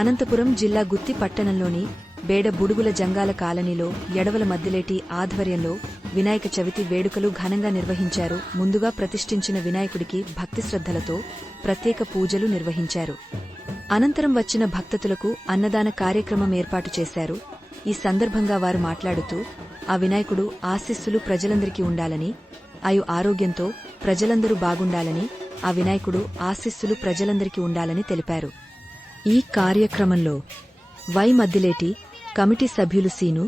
అనంతపురం జిల్లా గుత్తి పట్టణంలోని బేడ బుడుగుల జంగాల కాలనీలో యడవల మద్దిలేటి ఆధ్వర్యంలో వినాయక చవితి వేడుకలు ఘనంగా నిర్వహించారు. ముందుగా ప్రతిష్ఠించిన వినాయకుడికి భక్తి శ్రద్ధలతో ప్రత్యేక పూజలు నిర్వహించారు. అనంతరం వచ్చిన భక్తులకు అన్నదాన కార్యక్రమం ఏర్పాటు చేశారు. ఈ సందర్భంగా వారు మాట్లాడుతూ ఆ వినాయకుడు ఆశీస్సులు ప్రజలందరికీ ఉండాలని, ఆయు ఆరోగ్యంతో ప్రజలందరూ బాగుండాలని, ఆ వినాయకుడు ఆశీస్సులు ప్రజలందరికీ ఉండాలని తెలిపారు. ఈ కార్యక్రమంలో వై మద్దిలేటి కమిటీ సభ్యులు సీను,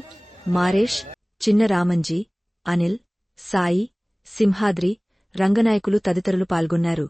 మారేష్, చిన్న రామంజీ, అనిల్, సాయి, సింహాద్రి, రంగనాయకులు తదితరులు పాల్గొన్నారు.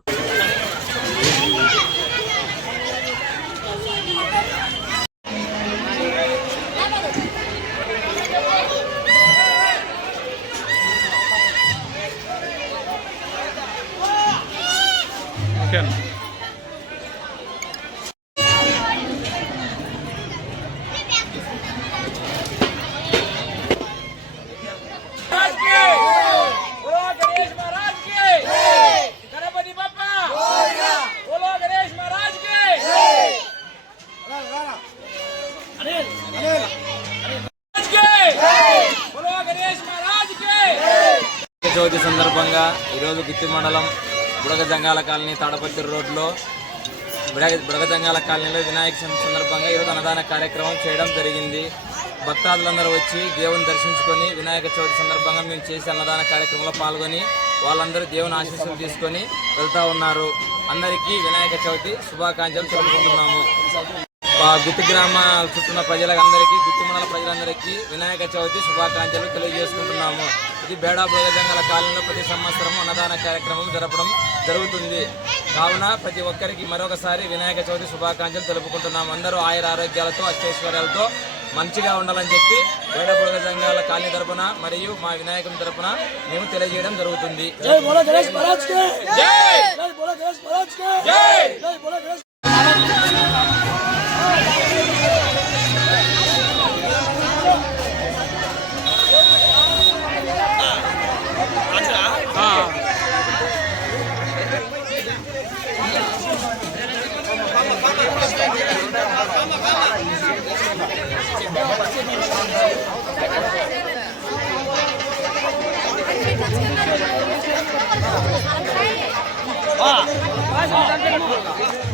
చవితి సందర్భంగా ఈరోజు గుత్తి మండలం బుడగ జంగాల కాలనీ తాడపత్రి రోడ్లో బుడగ జంగాల కాలనీలో వినాయక చవితి సందర్భంగా ఈరోజు అన్నదాన కార్యక్రమం చేయడం జరిగింది. భక్తాదులందరూ వచ్చి దేవుని దర్శించుకొని వినాయక చవితి సందర్భంగా మేము చేసే అన్నదాన కార్యక్రమంలో పాల్గొని వాళ్ళందరూ దేవుని ఆశీస్సులు తీసుకొని వెళ్తా ఉన్నారు. అందరికీ వినాయక చవితి శుభాకాంక్షలు తెలుపుకుంటున్నాము. గుత్తి గ్రామాల చుట్టూ ప్రజలందరికీ, గుత్తి మండల ప్రజలందరికీ వినాయక చవితి శుభాకాంక్షలు తెలియజేసుకుంటున్నాము. ఇది బేడా బుడగ జంగాల కాలనీలో ప్రతి సంవత్సరం అన్నదాన కార్యక్రమం జరపడం జరుగుతుంది. కావున ప్రతి ఒక్కరికి మరొకసారి వినాయక చవితి శుభాకాంక్షలు తెలుపుకుంటున్నాము. అందరూ ఆయుర ఆరోగ్యాలతో అష్టైశ్వర్యాలతో మంచిగా ఉండాలని చెప్పి బేడా బుడగ జంగాల కాలనీ తరపున మరియు మా వినాయకుని తరపున మేము తెలియజేయడం జరుగుతుంది. Ah,